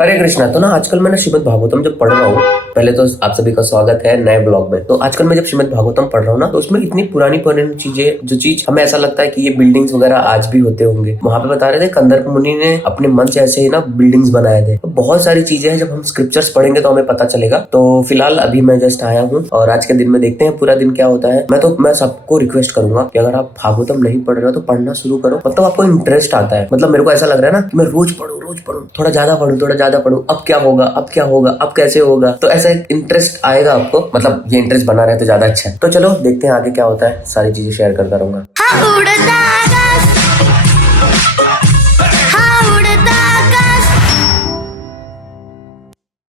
हरे कृष्णा। तो ना आजकल मैं ना श्रीमद् भागवतम जब पढ़ रहा हूँ, पहले तो आप सभी का स्वागत है नए ब्लॉग में। तो आजकल मैं जब श्रीमद् भागवतम पढ़ रहा हूँ ना, तो उसमें इतनी पुरानी पुरानी चीजें, जो चीज हमें ऐसा लगता है कि ये बिल्डिंग्स वगैरह आज भी होते होंगे, वहाँ पे बता रहे थे कंदर्प मुनि ने अपने मन से ऐसे ही ना बिल्डिंग्स बनाए थे। तो बहुत सारी चीजें हैं, जब हम स्क्रिप्चर्स पढ़ेंगे तो हमें पता चलेगा। तो फिलहाल अभी मैं जस्ट आया हूँ और आज के दिन में देखते हैं पूरा दिन क्या होता है। मैं सबको रिक्वेस्ट करूंगा कि अगर आप भागवतम नहीं पढ़ रहे हो तो पढ़ना शुरू करो। मतलब आपको इंटरेस्ट आता है। मतलब मेरे को ऐसा लग रहा है ना कि मैं रोज पढ़ूं, थोड़ा ज्यादा पढ़ूं, अब क्या होगा, अब कैसे होगा। तो ऐसा एक इंटरेस्ट आएगा आपको, मतलब ये इंटरेस्ट बना रहे तो ज्यादा अच्छा है। तो चलो देखते हैं आगे क्या होता है, सारी चीजें शेयर करता रहूंगा।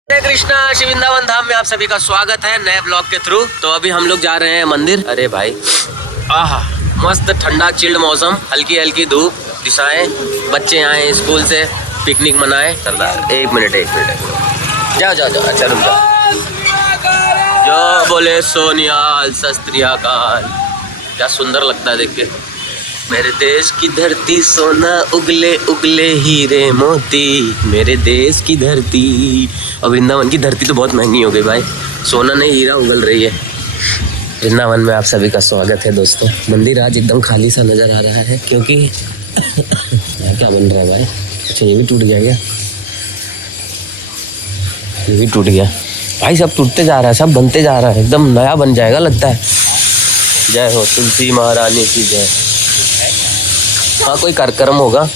हरे कृष्णा। श्री वृंदावन धाम में आप सभी का स्वागत है नए ब्लॉग के थ्रू। तो अभी हम लोग जा रहे हैं मंदिर। अरे भाई आहा, मस्त ठंडा चिल्ड मौसम, हल्की हल्की धूप, दिशाएं, बच्चे आए स्कूल से, पिकनिक मनाए। सरदार एक मिनट जाओ अच्छा रुक जाओ। जो बोले सोनियाल सस्त्रियाकाल। क्या सुंदर लगता है देख के। मेरे देश की धरती सोना उगले उगले हीरे मोती, मेरे देश की धरती। और वृंदावन की धरती तो बहुत महंगी हो गई भाई, सोना नहीं हीरा उगल रही है। वृंदावन में आप सभी का स्वागत है दोस्तों। मंदिर आज एकदम खाली सा नजर आ रहा है क्योंकि क्या बन रहा है भाई। अच्छा ये भी टूट गया क्या? ये भी टूट गया भाई। सब टूटते जा रहा है, सब बनते जा रहा है, एकदम नया बन जाएगा लगता है। जय हो तुलसी महारानी की जय। हाँ कोई कार्यक्रम होगा,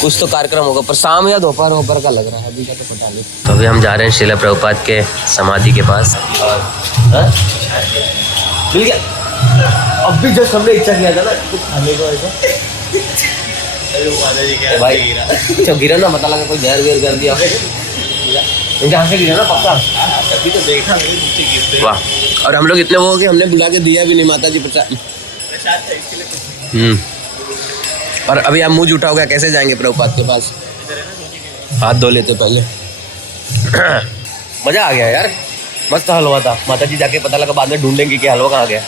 कुछ तो कार्यक्रम होगा, पर शाम या दोपहर का लग रहा है, अभी का तो पता नहीं। तो अभी हम जा रहे हैं श्रील प्रभुपाद के समाधि के पास। और मिल गया। अभी जस्ट हमने इच्छा किया था ना कुछ खाने को ऐसा। भाई अच्छा गिरा ना, पता लगा कोई जहर वेर कर दिया। जहाँ से गिरा ना पक्का, अभी तो देखा नहीं। वाह। और हम लोग इतने वो हो कि हमने बुला के दिया भी नहीं माता जी प्रसाद। और अभी आप मुंह झूठा हो गया, कैसे जाएंगे प्रभुपाद के पास? हाथ धो लेते पहले। मजा आ गया यार, मस्त हलवा था। माता जी जाके पता लगा बाद में ढूंढेंगे कि हलवा कहाँ गया।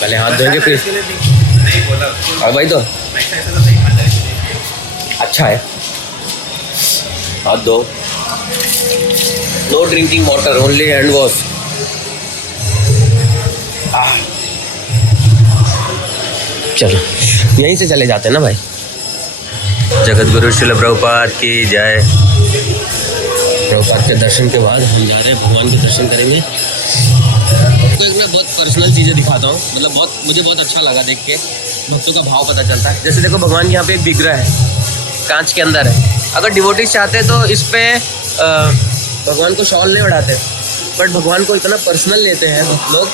पहले हाथ धोएंगे फिर। और भाई तो अच्छा है, हाथ धो। No drinking water, only hand wash. चलो यहीं से चले जाते हैं ना भाई। जगत गुरु श्रील प्रभुपाद की जय। प्रभुपाद के दर्शन के बाद हम जा रहे हैं भगवान के दर्शन करेंगे। आपको एक मैं बहुत पर्सनल चीज़ें दिखाता हूँ, मतलब मुझे बहुत अच्छा लगा देख के। भक्तों का भाव पता चलता है। जैसे देखो भगवान के यहाँ पे एक विग्रह है, कांच के अंदर है। अगर डिवोटीज चाहते तो इस पे भगवान को शॉल नहीं उड़ाते, बट भगवान को इतना पर्सनल लेते हैं लोग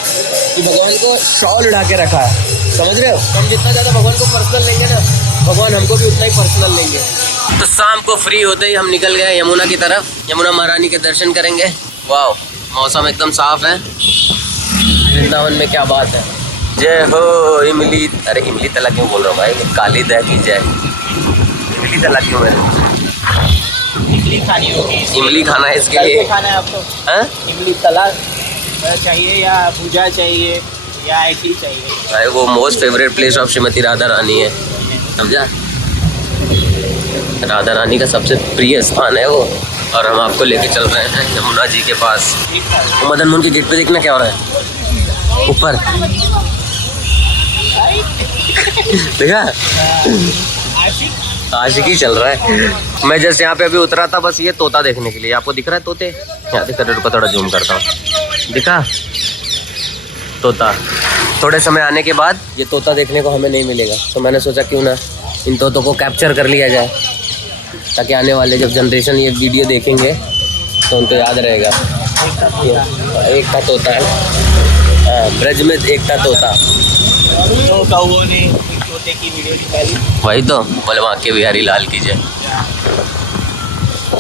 कि भगवान को शॉल उड़ा के रखा है। समझ रहे हो? हम जितना ज़्यादा भगवान को पर्सनल लेंगे ना, भगवान हमको भी उतना ही पर्सनल लेंगे। तो शाम को फ्री होते ही हम निकल गए यमुना की तरफ। यमुना महारानी के दर्शन करेंगे। वाह, मौसम एकदम साफ है। वृंदावन में क्या बात है। जय हो इमली। अरे इमली तला क्यों बोल रहा हूँ भाई, काली दह की जय। इमली तला क्यों है? इमली खानी होगी, इमली खाना है इसके लिए। खाना है आपको? हाँ इमली तला चाहिए या भुजा चाहिए या ऐसी चाहिए? भाई वो most favourite place of Shrimati Radha Rani है, समझा? राधा रानी का सबसे प्रिय स्थान है वो। और हम आपको लेके चल रहे हैं यमुना जी के पास। मदन मोहन के गेट पे देखना क्या हो रहा है ऊपर। देखा, आशिकी चल रहा है। मैं जैसे यहाँ पे अभी उतरा था बस ये तोता देखने के लिए। आपको दिख रहा है तोते? यहाँ दिख रहा है, रुको थोड़ा जूम करता हूँ। दिखा तोता? थोड़े समय आने के बाद ये तोता देखने को हमें नहीं मिलेगा, तो मैंने सोचा क्यों ना इन तोतों को कैप्चर कर लिया जाए, ताकि आने वाले जब जनरेशन ये वीडियो देखेंगे तो उनको याद रहेगा। एक था तोता है, हाँ, ब्रज में एक था तोता। तो कौओं ने तोते की वीडियो निकाली। वही तो बोले वहाँ के बिहारी लाल की जय।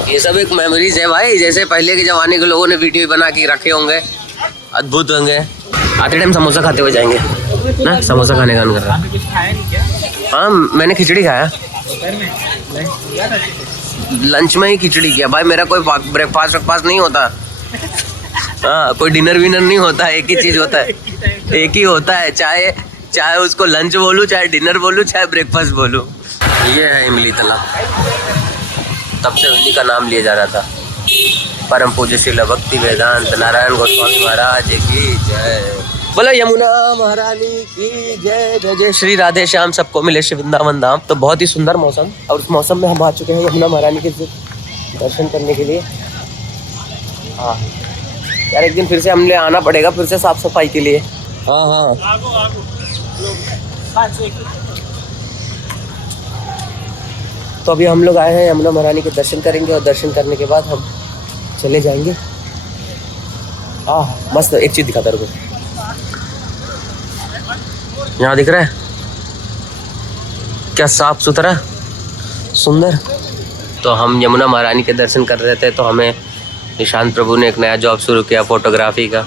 ये सब एक मेमोरीज है भाई, जैसे पहले के ज़माने के लोगों ने वीडियो बना के रखे होंगे, अद्भुत होंगे। आते टाइम समोसा खाते हुए जाएंगे ना, समोसा खाने का मन कर रहा है। कुछ खाया नहीं क्या? हाँ मैंने खिचड़ी खाया। दोपहर में लंच में ही खिचड़ी किया भाई। मेरा कोई ब्रेकफास्ट नहीं होता। हाँ कोई डिनर विनर नहीं होता, एक ही चीज़ होता है, एक ही होता है, चाय चाहे उसको लंच बोलूं, चाहे डिनर बोलूं, चाहे ब्रेकफास्ट बोलूं। ये है इमली तालाब, तब से उन्हीं का नाम लिया जा रहा था। परम पूज्य श्री भक्ति वेदांत नारायण गोस्वामी महाराज की जय। बोलो यमुना महारानी की जय। जय जय श्री राधे श्याम, सबको मिले श्री वृंदावन धाम। तो बहुत ही सुंदर मौसम, और उस मौसम में हम आ चुके हैं यमुना महारानी के दर्शन करने के लिए। हाँ यार, एक दिन फिर से हमने आना पड़ेगा, फिर से साफ सफाई के लिए। हाँ हाँ, तो अभी हम लोग आए हैं यमुना महारानी के दर्शन करेंगे, और दर्शन करने के बाद हम चले जाएंगे। मस्त। एक चीज दिखाता रुको, यहाँ दिख रहा है क्या, साफ सुथरा सुंदर। तो हम यमुना महारानी के दर्शन कर रहे थे, तो हमें निशांत प्रभु ने एक नया जॉब शुरू किया फोटोग्राफी का।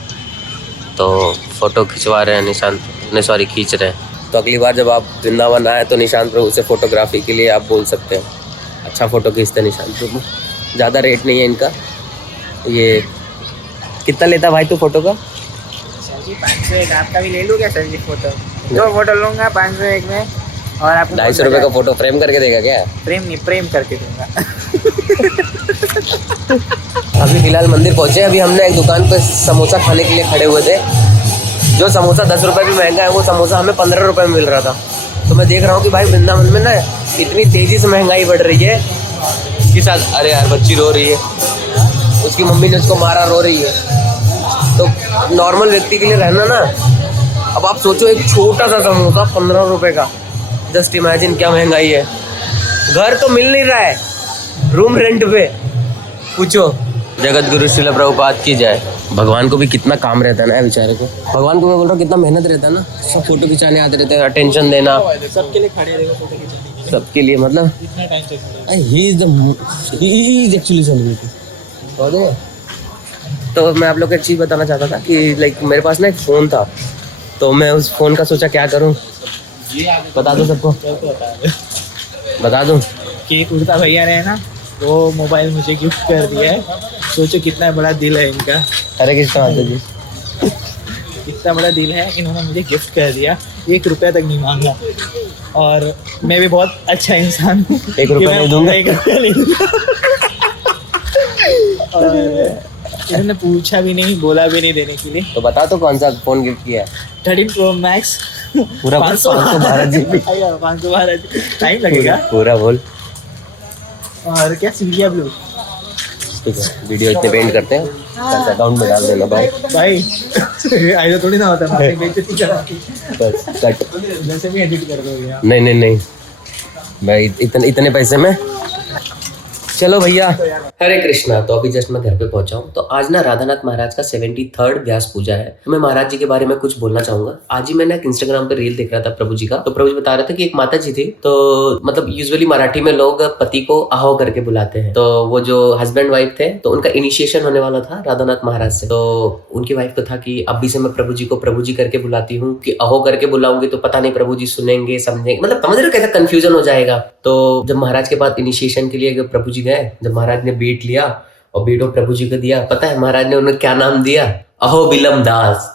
तो फोटो खिंचवा रहे हैं निशांत, नहीं सॉरी खींच रहे हैं। तो अगली बार जब आप वृंदावन आए तो निशांत प्रभु से फोटोग्राफी के लिए आप बोल सकते हैं। अच्छा फ़ोटो खींचते हैं निशांत प्रभु, ज़्यादा रेट नहीं है इनका। ये कितना लेता भाई तू फोटो का? सर जी 501। आपका भी ले लूँ क्या सर जी फोटो? 2 फोटो लूँगा 501 में, और आपको 250 रुपये का फोटो फ्रेम करके देगा क्या? फ्रेम नहीं, प्रेम करके दूंगा। अभी फिलहाल मंदिर पहुंचे। अभी हमने एक दुकान पे समोसा खाने के लिए खड़े हुए थे। जो समोसा 10 रुपये भी महंगा है, वो समोसा हमें 15 रुपये में मिल रहा था। तो मैं देख रहा हूँ कि भाई वृंदावन में ना इतनी तेज़ी से महंगाई बढ़ रही है कि साथ। अरे यार, बच्ची रो रही है, उसकी मम्मी ने उसको मारा, रो रही है। तो नॉर्मल व्यक्ति के लिए रहना ना, अब आप सोचो एक छोटा सा समोसा 15 रुपये का, जस्ट इमेजिन क्या महंगाई है। घर तो मिल नहीं रहा है, रूम रेंट पे पूछो। जगत गुरु श्रील प्रभुपाद की जय। भगवान को भी कितना काम रहता है ना बेचारे को। भगवान को मैं बोल रहा हूँ कितना मेहनत रहता है ना, सब फोटो खिंचाने आते रहते हैं, अटेंशन देना सबके लिए खड़े रहेगा फोटो खिंचाने, सबके लिए। मतलब इतना टाइम से खड़े। He is actually celebrity. तो मैं आप लोग को एक चीज़ बताना चाहता था कि लाइक मेरे पास ना एक फ़ोन था, तो मैं उस फ़ोन का सोचा क्या करूँ, बता दूँ सबको, बता दूँ कि कुर्ता भैया ने ना वो मोबाइल मुझे गिफ्ट कर दिया है। सोचो कितना बड़ा दिल है इनका। अरे किसका आता जी, इतना बड़ा दिल है, इन्होंने मुझे गिफ्ट कर दिया। 1 रुपया तक नहीं मांगा, और मैं भी बहुत अच्छा इंसान हूँ। 1 रुपया नहीं दूंगा। 1 रुपया नहीं दूंगा। और इन्होंने पूछा भी नहीं, बोला भी नहीं देने के लिए। तो बता तो कौन सा फ़ोन गिफ्ट किया है? 13 Pro Max, पूरा 512 GB। 512 टाइम लगेगा। पूरा बोल। और क्या सीरिया ब्लू ठीक है, वीडियो इतने पेंट करते हैं, अकाउंट में डाल देना भाई। भाई ऐसा थोड़ी ना होता है, बेइज्जती करा के बस कट। जैसे भी एडिट कर दोगे आप। नहीं नहीं नहीं भाई, इतने पैसे में। चलो भैया, हरे कृष्णा। तो अभी जस्ट मैं घर पे पहुंचा हूँ। तो आज ना राधानाथ महाराज का 73rd व्यास पूजा है। तो मैं महाराज जी के बारे में कुछ बोलना चाहूंगा। आज ही मैंने एक इंस्टाग्राम पे रील देख रहा था प्रभु जी का। तो प्रभु जी बता रहे थे कि एक माता जी थी, तो मतलब यूजुअली मराठी में लोग पति को अहो करके बुलाते हैं। तो वो जो हस्बैंड वाइफ थे, तो उनका इनिशिएशन होने वाला था राधानाथ महाराज से। तो उनकी वाइफ को था कि अभी से मैं प्रभु जी को प्रभु जी करके बुलाती हूँ, कि अहो करके बुलाऊंगी तो पता नहीं प्रभु जी सुनेंगे समझेंगे, मतलब समझ रहे हो कैसा कंफ्यूजन हो जाएगा। तो जब महाराज के पास इनिशिएशन के लिए प्रभु जी गए, जब महाराज ने बीट लिया और बीटो प्रभु जी को दिया, पता है महाराज ने उन्हें क्या नाम दिया? अहो बिलम दास।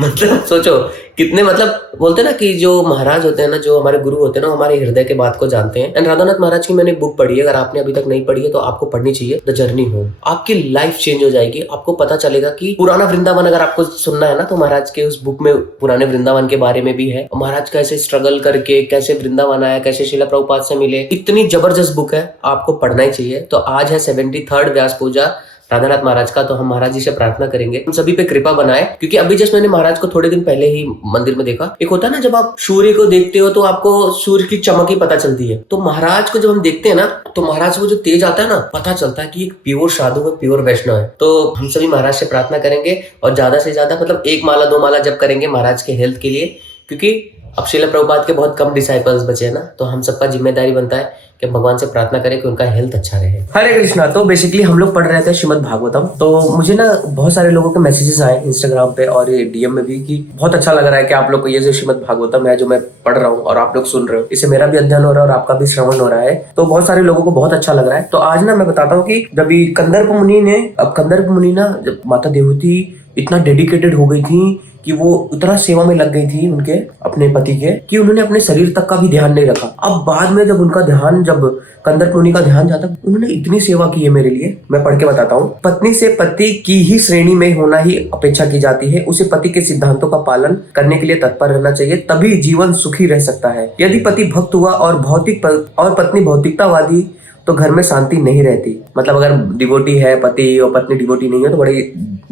मतलब सोचो कितने, मतलब बोलते हैं ना कि जो महाराज होते हैं ना, जो हमारे गुरु होते हैं ना, हमारे हृदय के बात को जानते हैं। एंड राधानाथ महाराज की मैंने बुक पढ़ी है, अगर आपने अभी तक नहीं पढ़ी है तो आपको पढ़नी चाहिए, द जर्नी होम। आपकी लाइफ चेंज हो जाएगी। आपको पता चलेगा कि पुराना वृंदावन अगर आपको सुनना है ना, तो महाराज के उस बुक में पुराने वृंदावन के बारे में भी है। महाराज कैसे स्ट्रगल करके कैसे वृंदावन आया, कैसे श्रील प्रभुपाद से मिले। इतनी जबरदस्त बुक है, आपको पढ़ना ही चाहिए। तो आज है 73rd व्यास पूजा राधानाथ महाराज का। तो हम महाराज जी से प्रार्थना करेंगे हम सभी पे कृपा बनाए, क्योंकि अभी जस्ट मैंने महाराज को थोड़े दिन पहले ही मंदिर में देखा। एक होता है ना, जब आप सूर्य को देखते हो तो आपको सूर्य की चमक ही पता चलती है। तो महाराज को जब हम देखते हैं ना, तो महाराज को जो तेज आता है ना, पता चलता है कि एक प्योर साधु है, प्योर वैष्णव है। तो हम सभी महाराज से प्रार्थना करेंगे, और ज्यादा से ज्यादा मतलब 1 माला 2 माला जब करेंगे महाराज के हेल्थ के लिए, क्योंकि अब श्रील प्रभुपाद के बहुत कम डिसाइपल्स बचे हैं ना। तो हम सबका जिम्मेदारी बनता है कि भगवान से प्रार्थना करें कि उनका हेल्थ अच्छा रहे। हरे कृष्णा। तो बेसिकली हम लोग पढ़ रहे थे श्रीमद् भागवतम। तो मुझे ना बहुत सारे लोगों के मैसेजेस आए इंस्टाग्राम पे और ये डीएम में भी कि बहुत अच्छा लग रहा है कि आप लोग को ये जो श्रीमद् भागवतम है जो मैं पढ़ रहा हूँ और आप लोग सुन रहे हो, इससे मेरा भी अध्ययन हो रहा है और आपका भी श्रवण हो रहा है। तो बहुत सारे लोगों को बहुत अच्छा लग रहा है। तो आज ना मैं बताता हूँ कि जब कंदर्प मुनि ने, अब कंदर्प मुनि ना, जब माता देवहूति इतना डेडिकेटेड हो गई थी कि वो उतना सेवा में लग गई थी उनके अपने पति के कि उन्होंने अपने शरीर तक का भी ध्यान नहीं रखा। अब बाद में जब उनका ध्यान, जब कंदर्प मुनि का ध्यान जाता, उन्होंने इतनी सेवा की है मेरे लिए, मैं पढ़ के बताता हूँ। पत्नी से पति की ही श्रेणी में होना ही अपेक्षा की जाती है। उसे पति के सिद्धांतों का पालन करने के लिए तत्पर रहना चाहिए, तभी जीवन सुखी रह सकता है। यदि पति भक्त हुआ और पत्नी भौतिकतावादी तो घर में शांति नहीं रहती। मतलब अगर डिवोटी है पति और पत्नी डिवोटी नहीं है तो बड़ी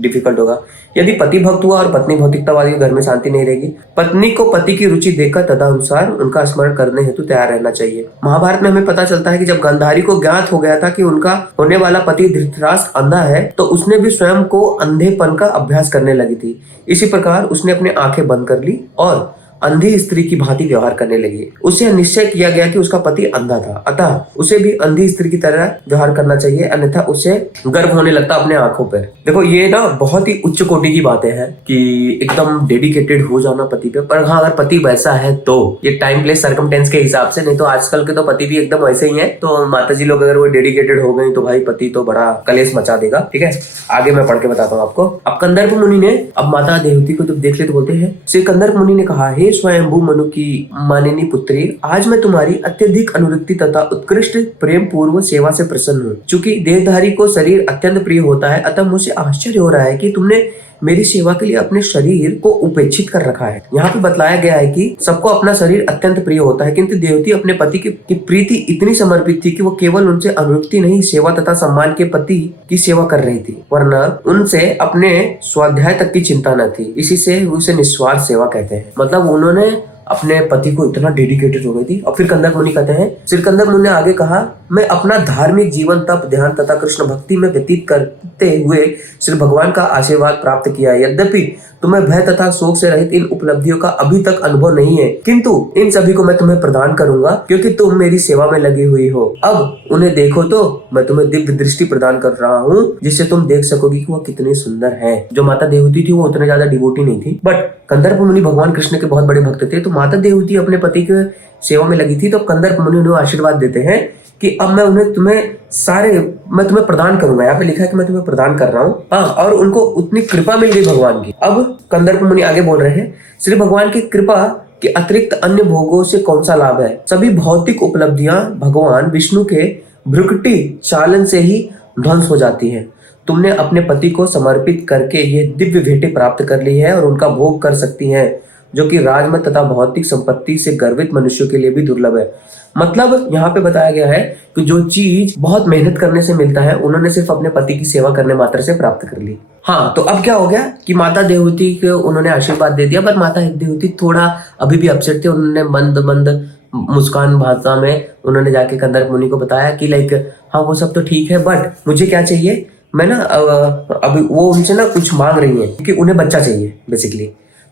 डिफिकल्ट होगा। यदि पति भक्त हुआ और पत्नी भौतिकतावादी, घर में शांति नहीं रहेगी। पत्नी को पति की रुचि देखकर तदनुसार उनका स्मरण करने हेतु तैयार रहना चाहिए। महाभारत में हमें पता चलता है कि जब गांधारी को ज्ञात हो गया था कि उनका होने वाला पति धृतराष्ट्र अंधा है, तो उसने भी स्वयं को अंधेपन का अभ्यास करने लगी थी। इसी प्रकार उसने अपनी आंखें बंद कर ली और अंधी स्त्री की भांति व्यवहार करने लगी। उसे निश्चय किया गया कि उसका पति अंधा था, अतः उसे भी अंधी स्त्री की तरह व्यवहार करना चाहिए, अन्यथा उसे गर्व होने लगता अपने आंखों पर। देखो ये ना बहुत ही उच्च कोटि की बातें हैं कि एकदम डेडिकेटेड हो जाना पति पे। पर हाँ, अगर पति वैसा है तो ये टाइम प्लेस सर्कमटेंस के हिसाब से, नहीं तो आजकल के तो पति भी एकदम वैसे ही है। तो माताजी लोग अगर वो डेडिकेटेड हो गई तो भाई पति तो बड़ा कलेश मचा देगा। ठीक है, आगे मैं पढ़ के बताता हूँ आपको। अब कंदर्प मुनि ने, अब माता देवती को जब देख ले तो बोलते हैं, श्री कंदर्प मुनि ने कहा, हे स्वयंभू मनु की मानिनी पुत्री, आज मैं तुम्हारी अत्यधिक अनुरक्ति तथा उत्कृष्ट प्रेम पूर्व सेवा से प्रसन्न हूँ। चूंकि देहधारी को शरीर अत्यंत प्रिय होता है, अतः मुझे आश्चर्य हो रहा है कि तुमने मेरी सेवा के लिए अपने शरीर को उपेक्षित कर रखा है। यहाँ पे बतलाया गया है कि सबको अपना शरीर अत्यंत प्रिय होता है, किंतु देवती अपने पति की प्रीति इतनी समर्पित थी कि वो केवल उनसे अनुरक्ति नहीं, सेवा तथा सम्मान के पति की सेवा कर रही थी, वरना उनसे अपने स्वाध्याय तक की चिंता न थी। इसी से उसे निस्वार्थ सेवा कहते हैं। मतलब उन्होंने अपने पति को इतना डेडिकेटेड हो गई थी। और फिर कंदर्प मुनि कहते हैं, श्री कंदर्प मुनि ने आगे कहा, मैं अपना धार्मिक जीवन तप, ध्यान तथा कृष्ण भक्ति में व्यतीत करते हुए श्री भगवान का आशीर्वाद प्राप्त किया है। यद्यपि तुम्हें भय तथा शोक से रहित इन उपलब्धियों का अभी तक अनुभव नहीं है, किंतु इन सभी को मैं तुम्हें प्रदान करूंगा क्योंकि तुम मेरी सेवा में लगी हुई हो। अब उन्हें देखो तो मैं तुम्हें दिव्य दृष्टि प्रदान कर रहा हूँ, जिससे तुम देख सकोगी कि वो कितने सुंदर है। जो माता देवती थी वो उतने ज्यादा डिवोटी नहीं थी, बट कंदर्प मुनि भगवान कृष्ण के बहुत बड़े भक्त थे। तो माता देवती अपने पति के सेवा में लगी थी, तो कंदर्प मुनि उन्हें आशीर्वाद देते हैं कि अब मैं मैं तुम्हें प्रदान करूंगा। यहाँ पे लिखा है कि मैं तुम्हें प्रदान कर रहा हूँ। हाँ, और उनको उतनी कृपा मिल गई भगवान की। अब कंदर्प मुनि आगे बोल रहे हैं, श्री भगवान की कृपा के अतिरिक्त अन्य भोगों से कौन सा लाभ है? सभी भौतिक उपलब्धियां भगवान विष्णु के भ्रुकुटी चालन से ही ध्वंस हो जाती हैं। तुमने अपने पति को समर्पित करके ये दिव्य भेंटें प्राप्त कर ली है और उनका भोग कर सकती हैं, जो कि राजमत तथा भौतिक संपत्ति से गर्वित मनुष्यों के लिए भी दुर्लभ है। मतलब यहाँ पे बताया गया है कि जो चीज बहुत मेहनत करने से मिलता है, उन्होंने सिर्फ अपने पति की सेवा करने मात्र से प्राप्त कर ली। हाँ, तो अब क्या हो गया कि माता देवती को उन्होंने आशीर्वाद दे दिया, पर माता देवती थोड़ा अभी भी अपसेट थे। उन्होंने मंद मुस्कान भाषा में उन्होंने जाके कंदर्प मुनि को बताया कि लाइक हाँ वो सब तो ठीक है, बट मुझे क्या चाहिए, मैं ना अभी वो उनसे ना कुछ मांग रही है क्योंकि उन्हें बच्चा चाहिए बेसिकली।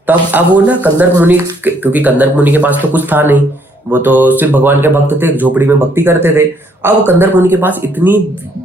तो अब वो ना कंदर्प मुनि, क्योंकि कंदर्प मुनि के पास तो कुछ था नहीं, वो तो सिर्फ भगवान के भक्त थे, झोपड़ी में भक्ति करते थे। अब कंदर्प मुनि के पास इतनी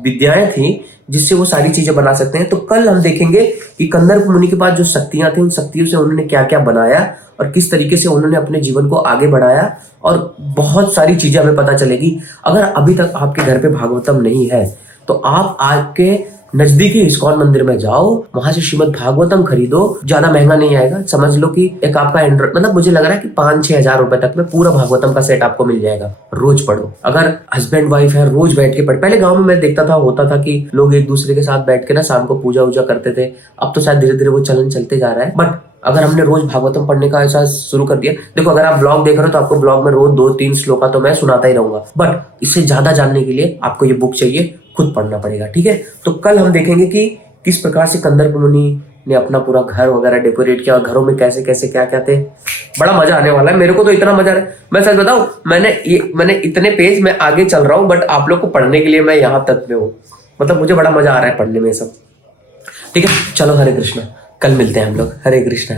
विद्याएं थी जिससे वो सारी चीजें बना सकते हैं। तो कल हम देखेंगे कि कंदर्प मुनि के पास जो शक्तियां थी, उन शक्तियों से उन्होंने क्या क्या बनाया और किस तरीके से उन्होंने अपने जीवन को आगे बढ़ाया, और बहुत सारी चीजें हमें पता चलेगी। अगर अभी तक आपके घर पे भागवतम नहीं है तो आप आपके नजदीकी इस्कॉन मंदिर में जाओ, वहां से श्रीमद् भागवतम खरीदो। ज्यादा महंगा नहीं आएगा, समझ लो कि एक आपका एंड्रॉइड, मतलब मुझे लग रहा है कि 5-6 हजार रुपए तक में पूरा भागवतम का सेट आपको मिल जाएगा। रोज पढ़ो। अगर हस्बैंड वाइफ है, रोज बैठ के पढ़। पहले गांव में मैं देखता था, होता था कि लोग एक दूसरे के साथ बैठ के ना शाम को पूजा वूजा करते थे। अब तो शायद धीरे धीरे वो चलन चलते जा रहा है, बट अगर हमने रोज भागवतम पढ़ने का ऐसा शुरू कर दिया, देखो अगर आप ब्लॉग देख रहे हो तो आपको ब्लॉग में रोज 2-3 श्लोका तो मैं सुनाता ही रहूंगा, बट इससे ज्यादा जानने के लिए आपको ये बुक चाहिए, खुद पढ़ना पड़ेगा। ठीक है, तो कल हम देखेंगे कि किस प्रकार से कंदर्प मुनि ने अपना पूरा घर वगैरह डेकोरेट किया और घरों में कैसे कैसे क्या क्या थे। बड़ा मजा आने वाला है, मेरे को तो इतना मजा आ रहा है। मैं सच बताऊं, मैंने इतने पेज में आगे चल रहा हूँ, बट आप लोग को पढ़ने के लिए मैं यहाँ तक में हूँ। मतलब मुझे बड़ा मजा आ रहा है पढ़ने में सब। ठीक है, चलो हरे कृष्णा, कल मिलते हैं हम लोग। हरे कृष्णा।